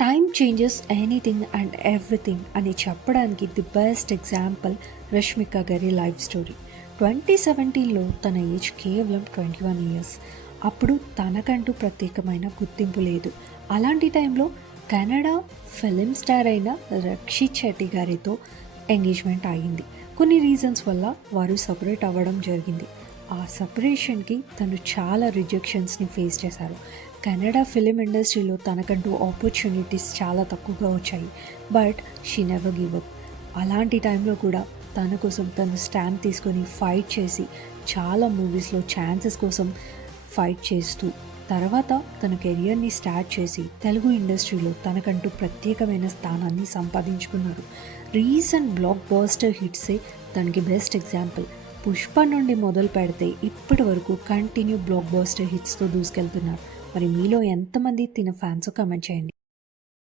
Time changes anything and everything అని చెప్పడానికి the best example Rashmika గారి లైఫ్ స్టోరీ. 2017లో తన ఏజ్ కేవలం 21 ఇయర్స్. అప్పుడు తనకంటూ ప్రత్యేకమైన గుర్తింపు లేదు. అలాంటి టైంలో కెనడా ఫిలిం స్టార్ అయిన రక్షిత్ శెట్టి గారితో ఎంగేజ్మెంట్ అయింది. కొన్ని రీజన్స్ వల్ల వారు సపరేట్ అవ్వడం జరిగింది. ఆ సపరేషన్కి తను చాలా రిజెక్షన్స్ని ఫేస్ చేశారు. కెనడా ఫిలిం ఇండస్ట్రీలో తనకంటూ ఆపర్చునిటీస్ చాలా తక్కువగా వచ్చాయి. But she never give up. అలాంటి టైంలో కూడా తన కోసం తను స్టాండ్ తీసుకొని ఫైట్ చేసి చాలా మూవీస్లో ఛాన్సెస్ కోసం ఫైట్ చేస్తూ తర్వాత తన కెరియర్ని స్టార్ట్ చేసి తెలుగు ఇండస్ట్రీలో తనకంటూ ప్రత్యేకమైన స్థానాన్ని సంపాదించుకున్నారు. రీసెంట్ బ్లాక్ బస్టర్ హిట్సే తనకి బెస్ట్ ఎగ్జాంపుల్. పుష్ప నుండి మొదలు పెడితే ఇప్పటి వరకు కంటిన్యూ బ్లాక్ బస్టర్ హిట్స్తో దూసుకెళ్తున్నారు. మరి మీలో ఎంతమంది తిన ఫ్యాన్స్ కామెంట్ చేయండి.